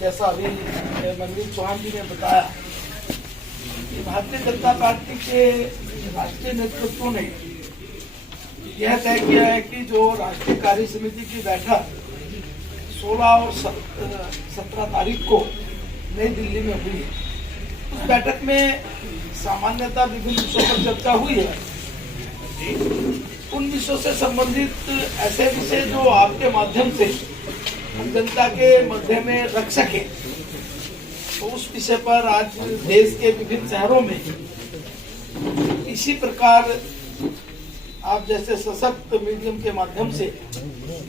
जैसा अभी मनवीर चौहान जी ने बताया कि भारतीय जनता पार्टी के राष्ट्रीय नेतृत्व ने यह तय किया है कि जो राष्ट्रीय कार्य समिति की बैठक 16 और 17 तारीख को नई दिल्ली में हुई है, उस बैठक में सामान्यतः विभिन्न विषयों पर चर्चा हुई है। उन विषयों से संबंधित ऐसे विषय जो आपके माध्यम से हम जनता के मध्य में रख सके, तो उस विषय पर आज देश के विभिन्न शहरों में इसी प्रकार आप जैसे सशक्त मीडियम के माध्यम से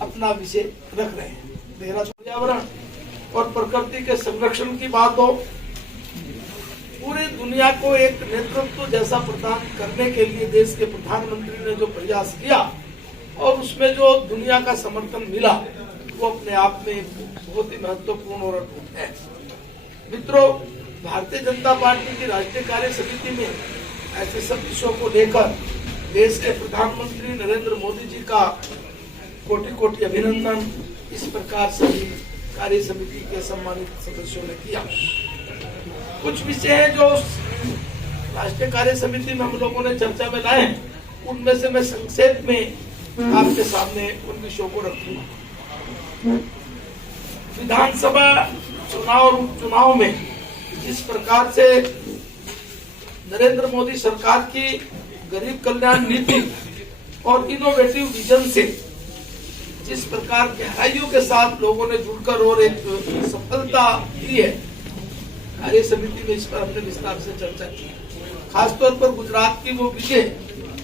अपना विषय रख रहे हैं। पर्यावरण और प्रकृति के संरक्षण की बात हो, पूरी दुनिया को एक नेतृत्व जैसा प्रदान करने के लिए देश के प्रधानमंत्री ने जो प्रयास किया और उसमें जो दुनिया का समर्थन मिला, वो अपने आप में बहुत ही महत्वपूर्ण और अद्भुत है। मित्रों, भारतीय जनता पार्टी की राष्ट्रीय कार्य समिति में ऐसे सब विषयों को लेकर देश के प्रधानमंत्री नरेंद्र मोदी जी का कोटि कोटि अभिनंदन इस प्रकार से कार्य समिति के सम्मानित सदस्यों ने किया। कुछ विषय हैं जो राष्ट्रीय कार्य समिति में हम लोगों ने चर्चा में लाए हैं, उनमें से मैं संक्षेप में आपके सामने उन विषयों को रखूंगा। विधानसभा चुनाव और उपचुनाव में जिस प्रकार से नरेंद्र मोदी सरकार की गरीब कल्याण नीति और इनोवेटिव विजन से जिस प्रकार गहराइयों के साथ लोगों ने जुड़कर और एक सफलता दी है, कार्य समिति में इस पर हमने विस्तार से चर्चा की। खासतौर पर गुजरात की वो विजय,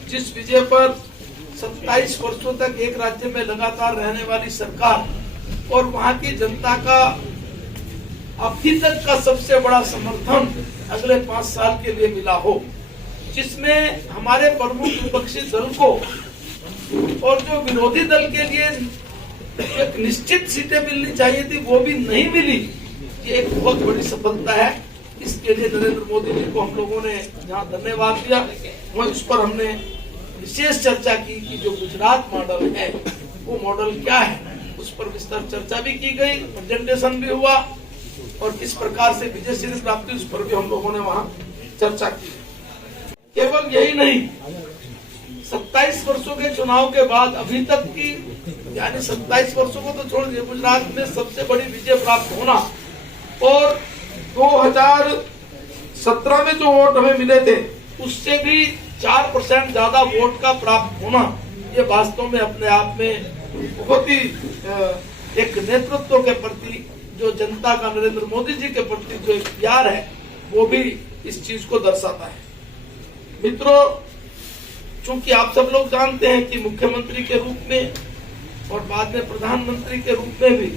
जिस विजय पर 27 वर्षों तक एक राज्य में लगातार रहने वाली सरकार और वहां की जनता का अभी तक का सबसे बड़ा समर्थन अगले 5 साल के लिए मिला हो, जिसमें हमारे प्रमुख विपक्षी दल को और जो विरोधी दल के लिए एक निश्चित सीटें मिलनी चाहिए थी वो भी नहीं मिली, ये एक बहुत बड़ी सफलता है। इसके लिए नरेंद्र मोदी जी को हम लोगों ने जहां धन्यवाद दिया, वह इस पर हमने विशेष चर्चा की कि जो गुजरात मॉडल है वो मॉडल क्या है, उस पर विस्तार चर्चा भी की गई, प्रेजेंटेशन भी हुआ और किस प्रकार से विजय श्री प्राप्ति उस पर भी हम लोगों ने वहां चर्चा की। केवल यही नहीं, 27 वर्षों के चुनाव के बाद अभी तक की, यानी 27 वर्षों को तो छोड़ दिए, गुजरात में सबसे बड़ी विजय प्राप्त होना और 2017 में जो वोट हमें मिले थे उससे भी 4% ज्यादा वोट का प्राप्त होना, ये वास्तव में अपने आप में बहुत ही एक नेतृत्व के प्रति जो जनता का नरेंद्र मोदी जी के प्रति जो एक प्यार है वो भी इस चीज को दर्शाता है। मित्रों, चूंकि आप सब लोग जानते हैं कि मुख्यमंत्री के रूप में और बाद में प्रधानमंत्री के रूप में भी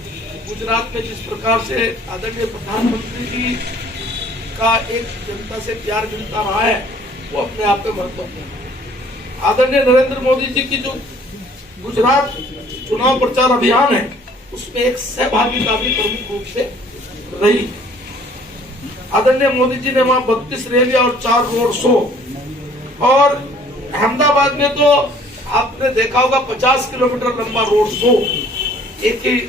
गुजरात में जिस प्रकार से आदरणीय प्रधानमंत्री जी का एक जनता से प्यार मिलता रहा है वो अपने आप में महत्वपूर्ण है। आदरणीय नरेंद्र मोदी जी की जो गुजरात चुनाव प्रचार अभियान है उसमें एक सहभागिता भी प्रमुख रूप से रही। आदरणीय मोदी जी ने वहां 32 रैलियां और 4 रोड शो, और अहमदाबाद में तो आपने देखा होगा 50 किलोमीटर लंबा रोड शो एक ही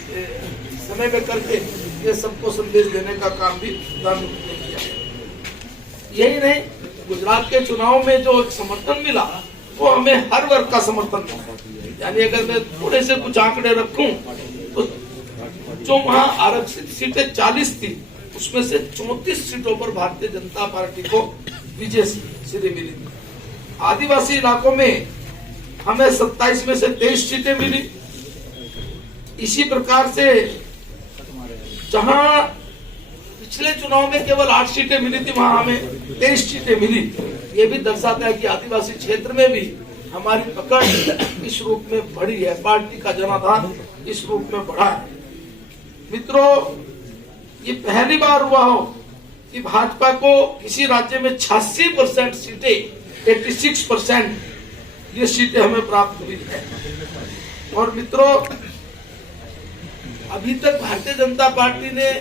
समय में करके ये सबको संदेश देने का काम भी प्रधानमंत्री ने किया। यही नहीं, गुजरात के चुनाव में जो समर्थन मिला वो हमें हर वर्ग का समर्थन मिला। यानी अगर मैं थोड़े से कुछ आंकड़े रखूं तो जो वहां आरक्षित सीटें 40 थी उसमें से 34 सीटों पर भारतीय जनता पार्टी को विजय श्री मिली थी। आदिवासी इलाकों में हमें 27 में से 23 सीटें मिली। इसी प्रकार से जहां पिछले चुनाव में केवल 8 सीटें मिली थी वहां हमें 23 सीटें मिली। ये भी दर्शाता है कि आदिवासी क्षेत्र में भी हमारी पकड़ इस रूप में बढ़ी है, पार्टी का जनाधार इस रूप में बढ़ा है। मित्रों, ये पहली बार हुआ हो कि भाजपा को किसी राज्य में 86% सीटें, 86% ये सीटें हमें प्राप्त हुई है। और मित्रों, अभी तक भारतीय जनता पार्टी ने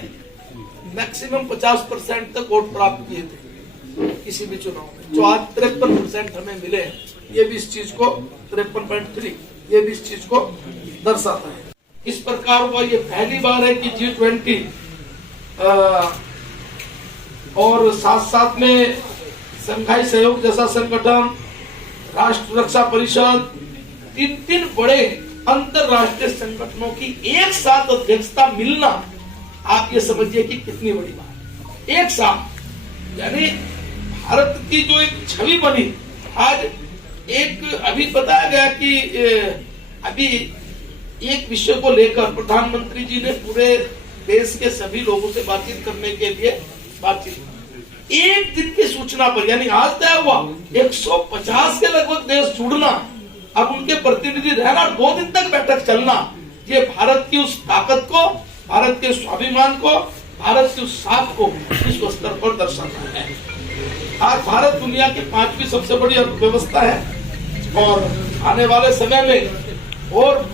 मैक्सिमम 50% तक वोट प्राप्त किए थे किसी भी चुनाव में, जो आज 53% हमें मिले, ये भी इस चीज को 53.3 ये भी इस चीज को दर्शाता है। इस प्रकार हुआ, ये पहली बार है कि G20 और साथ साथ में संघाई सहयोग जैसा संगठन, राष्ट्र रक्षा परिषद, तीन बड़े अंतरराष्ट्रीय संगठनों की एक साथ अध्यक्षता मिलना, आप ये समझिए कि कितनी बड़ी बात। एक साथ यानी भारत की जो एक छवि बनी, आज एक अभी बताया गया कि अभी एक विषय को लेकर प्रधानमंत्री जी ने पूरे देश के सभी लोगों से बातचीत करने के लिए बातचीत, एक दिन की सूचना पर, यानी आज तय हुआ 150 के लगभग देश जुड़ना, अब उनके प्रतिनिधि रहना, 2 दिन तक बैठक चलना, ये भारत की उस ताकत को, भारत के स्वाभिमान को, भारत की उस साख को विश्व स्तर पर दर्शाता है। आज भारत दुनिया की 5वीं सबसे बड़ी अर्थव्यवस्था है और आने वाले समय में और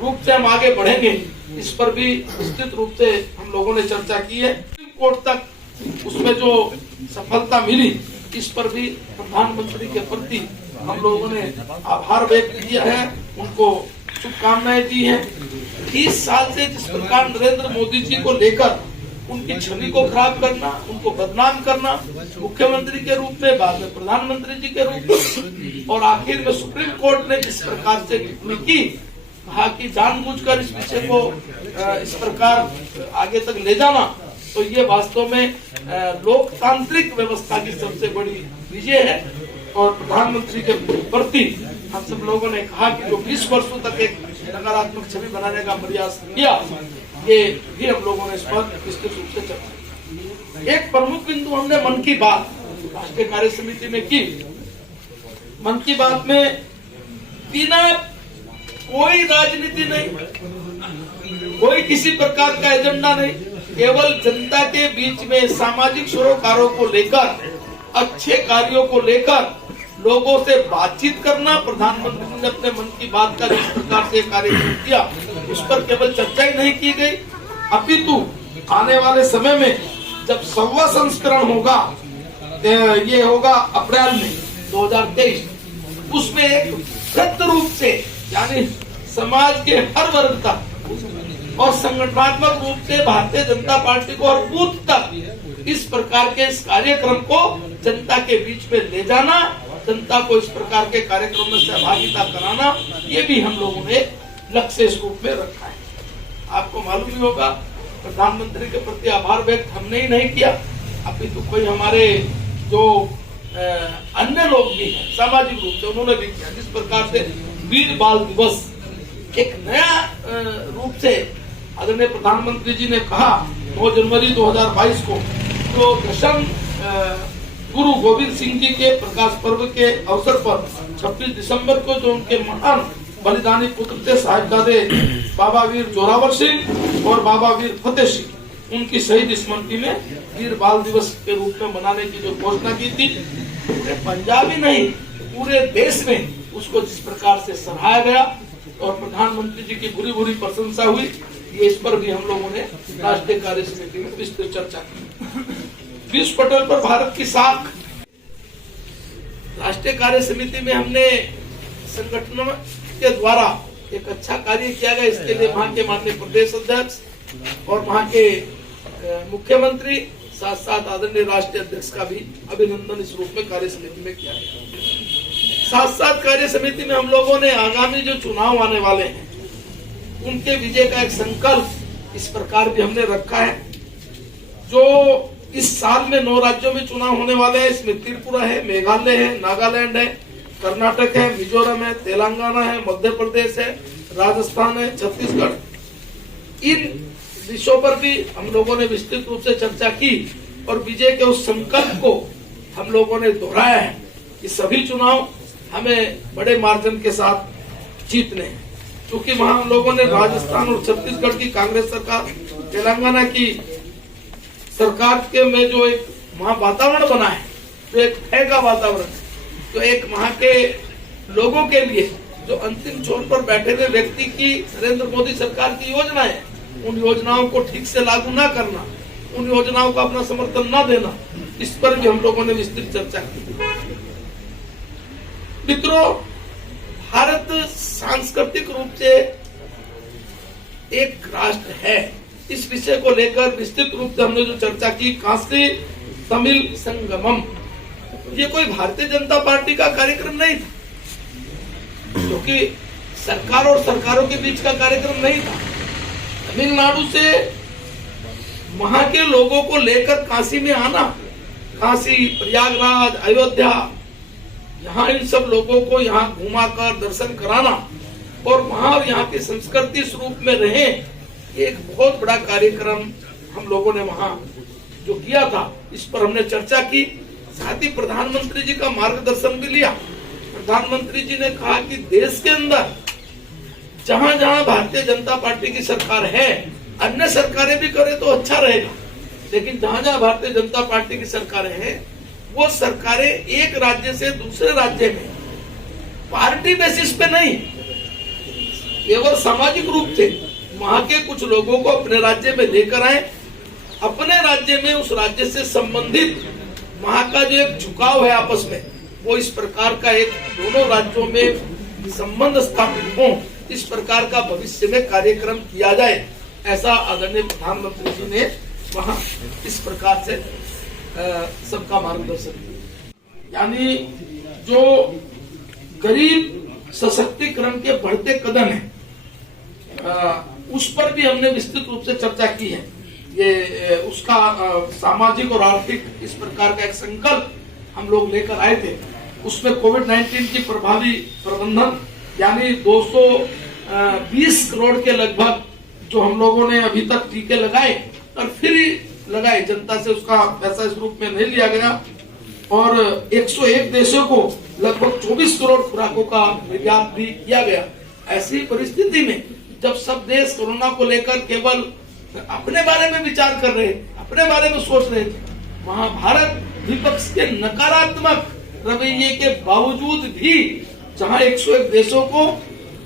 रूप से हम आगे बढ़ेंगे, इस पर भी विस्तृत रूप से हम लोगों ने चर्चा की है। सुप्रीम कोर्ट तक उसमें जो सफलता मिली, इस पर भी प्रधानमंत्री के प्रति हम लोगों ने आभार व्यक्त किया है, उनको शुभकामनाएं दी हैं। 30 साल से जिस प्रकार नरेंद्र मोदी जी को लेकर उनकी छवि को खराब करना, उनको बदनाम करना, मुख्यमंत्री के रूप में, बाद में प्रधानमंत्री जी के रूप में, और आखिर में सुप्रीम कोर्ट ने जिस प्रकार से टिप्पणी की, कहा कि जानबूझकर इस विषय को इस प्रकार आगे तक ले जाना, तो ये वास्तव में लोकतांत्रिक व्यवस्था की सबसे बड़ी विजय है। और प्रधानमंत्री के प्रति हम सब लोगों ने कहा कि जो 20 वर्षों तक एक नकारात्मक छवि बनाने का प्रयास किया, ये भी हम लोगों ने इस पर विस्तृत रूप से चर्चा की। एक प्रमुख बिंदु हमने मन की बात राष्ट्रीय कार्य समिति में की। मन की बात में बिना कोई राजनीति नहीं, कोई किसी प्रकार का एजेंडा नहीं, केवल जनता के बीच में सामाजिक सरोकारों को लेकर, अच्छे कार्यों को लेकर लोगों से बातचीत करना। प्रधानमंत्री ने अपने मन की बात का जिस प्रकार से कार्यक्रम किया, उस पर केवल चर्चा ही नहीं की गई, अपितु आने वाले समय में जब 100वां संस्करण होगा, ये होगा अप्रैल में 2023, उसमें एक सख्त रूप से, यानी समाज के हर वर्ग तक और संगठनात्मक रूप से भारतीय जनता पार्टी को हर बूथ तक इस प्रकार के इस कार्यक्रम को जनता के बीच में ले जाना, जनता को इस प्रकार के कार्यक्रम में सहभागिता कराना, ये भी हम लोगों ने लक्ष्य इस रूप में रखा है। आपको मालूम ही होगा, प्रधानमंत्री के प्रति आभार व्यक्त हमने ही नहीं किया, अपितु कोई हमारे जो अन्य लोग भी हैं सामाजिक रूप से, उन्होंने भी किया। जिस प्रकार से वीर बाल दिवस एक नया रूप से आदरणीय प्रधानमंत्री जी ने कहा, 9 जनवरी 2022 को तो 10वीं गुरु गोविंद सिंह जी के प्रकाश पर्व के अवसर पर 26 दिसंबर को जो उनके महान बलिदानी पुत्र थे साहिबजादे बाबा वीर जोरावर सिंह और बाबा वीर फतेह सिंह, उनकी शहीद स्मृति में वीर बाल दिवस के रूप में मनाने की जो घोषणा की थी, पूरे पंजाब ही नहीं पूरे देश में उसको जिस प्रकार से सराहा गया और प्रधानमंत्री जी की बुरी बुरी प्रशंसा हुई, ये इस पर भी हम लोगों ने राष्ट्रीय कार्य समिति में विस्तृत चर्चा की। विश्व पटल पर भारत की साख, राष्ट्रीय कार्य समिति में हमने संगठनों के द्वारा एक अच्छा कार्य किया गया, इसके लिए वहाँ के माननीय प्रदेश अध्यक्ष और वहाँ के मुख्यमंत्री साथ साथ आदरणीय राष्ट्रीय अध्यक्ष का भी अभिनंदन इस रूप में कार्य समिति में किया गया। साथ साथ कार्य समिति में हम लोगों ने आगामी जो चुनाव आने वाले हैं उनके विजय का एक संकल्प इस प्रकार भी हमने रखा है। जो इस साल में 9 राज्यों में चुनाव होने वाले हैं, इसमें त्रिपुरा है, मेघालय है, नागालैंड है, कर्नाटक है, मिजोरम है, तेलंगाना है, मध्य प्रदेश है, राजस्थान है, छत्तीसगढ़। इन विषयों पर भी हम लोगों ने विस्तृत रूप से चर्चा की और विजय के उस संकल्प को हम लोगों ने दोहराया है कि सभी चुनाव हमें बड़े मार्जिन के साथ जीतने हैं। क्योंकि वहां हम लोगों ने राजस्थान और छत्तीसगढ़ की कांग्रेस सरकार, तेलंगाना की सरकार के में जो एक वहां वातावरण बना है, जो एक भय का वातावरण है, तो एक वहां के लोगों के लिए जो अंतिम छोर पर बैठे हुए व्यक्ति की नरेंद्र मोदी सरकार की योजनाएं हैं, उन योजनाओं को ठीक से लागू ना करना, उन योजनाओं को अपना समर्थन ना देना, इस पर भी हम लोगों ने विस्तृत चर्चा की। मित्रों, भारत सांस्कृतिक रूप से एक राष्ट्र है, इस विषय को लेकर विस्तृत रूप से हमने जो चर्चा की, काशी तमिल संगमम, ये कोई भारतीय जनता पार्टी का कार्यक्रम नहीं था, क्योंकि सरकार और सरकारों के बीच का कार्यक्रम नहीं था। तमिलनाडु से वहां के लोगों को लेकर काशी में आना, काशी, प्रयागराज, अयोध्या, यहाँ इन सब लोगों को यहाँ घुमाकर दर्शन कराना और वहां और यहाँ की संस्कृति इस रूप में रहे, एक बहुत बड़ा कार्यक्रम हम लोगों ने वहां जो किया था, इस पर हमने चर्चा की। साथ ही प्रधानमंत्री जी का मार्गदर्शन भी लिया। प्रधानमंत्री जी ने कहा कि देश के अंदर जहां जहां भारतीय जनता पार्टी की सरकार है, अन्य सरकारें भी करें तो अच्छा रहेगा, लेकिन जहां जहां भारतीय जनता पार्टी की सरकारें हैं, वो सरकारें एक राज्य से दूसरे राज्य में पार्टी बेसिस पे नहीं, केवल सामाजिक रूप से वहां के कुछ लोगों को अपने राज्य में लेकर आए, अपने राज्य में उस राज्य से संबंधित वहां का जो एक झुकाव है आपस में, वो इस प्रकार का एक दोनों राज्यों में संबंध स्थापित हो, इस प्रकार का भविष्य में कार्यक्रम किया जाए, ऐसा आदरणीय प्रधानमंत्री जी ने वहां इस प्रकार से सबका मार्गदर्शन किया। यानी जो गरीब सशक्तिकरण के बढ़ते कदम है, उस पर भी हमने विस्तृत रूप से चर्चा की है। ये उसका सामाजिक और आर्थिक इस प्रकार का एक संकल्प हम लोग लेकर आए थे। उसमें कोविड-19 की प्रभावी प्रबंधन, यानी 220 करोड़ के लगभग जो हम लोगों ने अभी तक टीके लगाए और फिर लगाए, जनता से उसका पैसा इस रूप में नहीं लिया गया, और 101 देशों को लगभग 24 करोड़ खुराकों का निर्यात भी किया गया। ऐसी परिस्थिति में जब सब देश कोरोना को लेकर केवल अपने बारे में विचार कर रहे थे, अपने बारे में सोच रहे थे, वहां भारत विपक्ष के नकारात्मक रवैये के बावजूद भी जहां 101 देशों को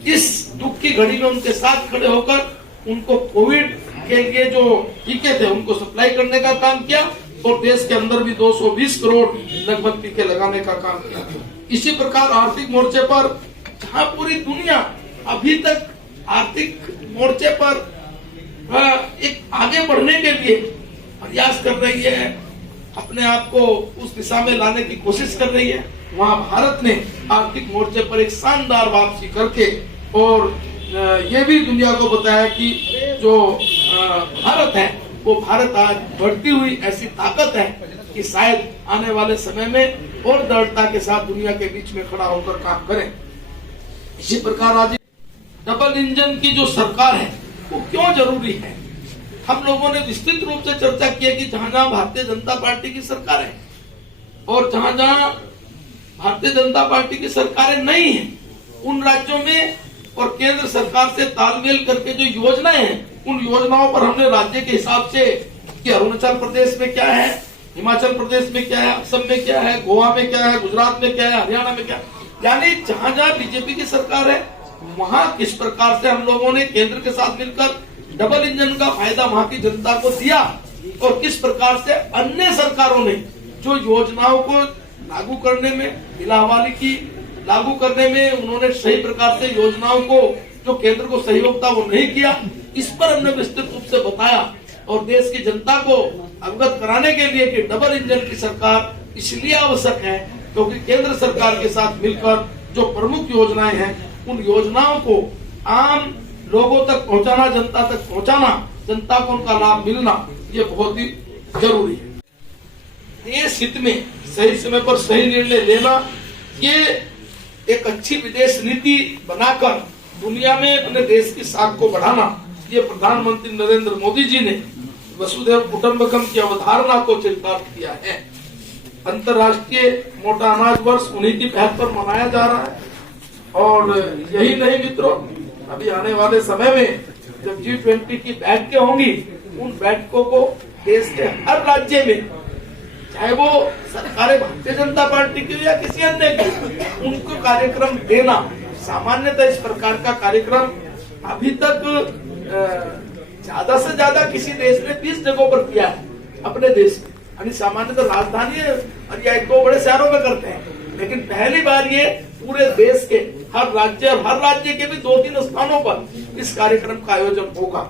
इस दुख की घड़ी में उनके साथ खड़े होकर उनको कोविड के लिए जो टीके थे उनको सप्लाई करने का काम किया, और देश के अंदर भी 220 करोड़ लगभग टीके लगाने का काम किया। इसी प्रकार आर्थिक मोर्चे पर जहां पूरी दुनिया अभी तक आर्थिक मोर्चे पर एक आगे बढ़ने के लिए प्रयास कर रही है, अपने आप को उस दिशा में लाने की कोशिश कर रही है, वहां भारत ने आर्थिक मोर्चे पर एक शानदार वापसी करके और ये भी दुनिया को बताया कि जो भारत है वो भारत आज बढ़ती हुई ऐसी ताकत है कि शायद आने वाले समय में और दृढ़ता के साथ दुनिया के बीच में खड़ा होकर काम करें। इसी प्रकार आज डबल इंजन की जो सरकार है वो क्यों जरूरी है, हम लोगों ने विस्तृत रूप से चर्चा की है कि जहां जहां भारतीय जनता पार्टी की सरकार है और जहां जहां भारतीय जनता पार्टी की सरकारें नहीं है, उन राज्यों में और केंद्र सरकार से तालमेल करके जो योजनाएं हैं, उन योजनाओं पर हमने राज्य के हिसाब से कि अरुणाचल प्रदेश में क्या है, हिमाचल प्रदेश में क्या है, असम में क्या है, गोवा में क्या है, गुजरात में क्या है, हरियाणा में क्या है, यानी जहां जहां बीजेपी की सरकार है वहां किस प्रकार से हम लोगों ने केंद्र के साथ मिलकर डबल इंजन का फायदा वहां की जनता को दिया, और किस प्रकार से अन्य सरकारों ने जो योजनाओं को लागू करने में ढिलाहवाली की, लागू करने में उन्होंने सही प्रकार से योजनाओं को जो केंद्र को सहयोग था वो नहीं किया, इस पर हमने विस्तृत रूप से बताया और देश की जनता को अवगत कराने के लिए कि डबल इंजन की सरकार इसलिए आवश्यक है क्योंकि केंद्र सरकार के साथ मिलकर जो प्रमुख योजनाएं हैं उन योजनाओं को आम लोगों तक पहुंचाना, जनता तक पहुंचाना, जनता को उनका लाभ मिलना, ये बहुत ही जरूरी है। देश हित में सही समय पर सही निर्णय लेना, ये एक अच्छी विदेश नीति बनाकर दुनिया में अपने देश की साख को बढ़ाना, ये प्रधानमंत्री नरेंद्र मोदी जी ने वसुधैव कुटुंबकम की अवधारणा को चरितार्थ किया है। अंतर्राष्ट्रीय मोटा अनाज वर्ष उन्हीं की पहल पर मनाया जा रहा है, और यही नहीं मित्रों, अभी आने वाले समय में जब G20 की बैठकें होंगी, उन बैठकों को देश के हर राज्य में, चाहे वो सरकारें भारतीय जनता पार्टी की या किसी अन्य की, उनको कार्यक्रम देना। सामान्यतः इस प्रकार का कार्यक्रम अभी तक ज्यादा से ज्यादा किसी देश ने 20 जगहों पर किया है अपने देश में, यानी सामान्यतः राजधानी और या 2 बड़े शहरों में करते हैं, लेकिन पहली बार ये पूरे देश के हर राज्य और हर राज्य के भी 2-3 स्थानों पर इस कार्यक्रम का आयोजन होगा।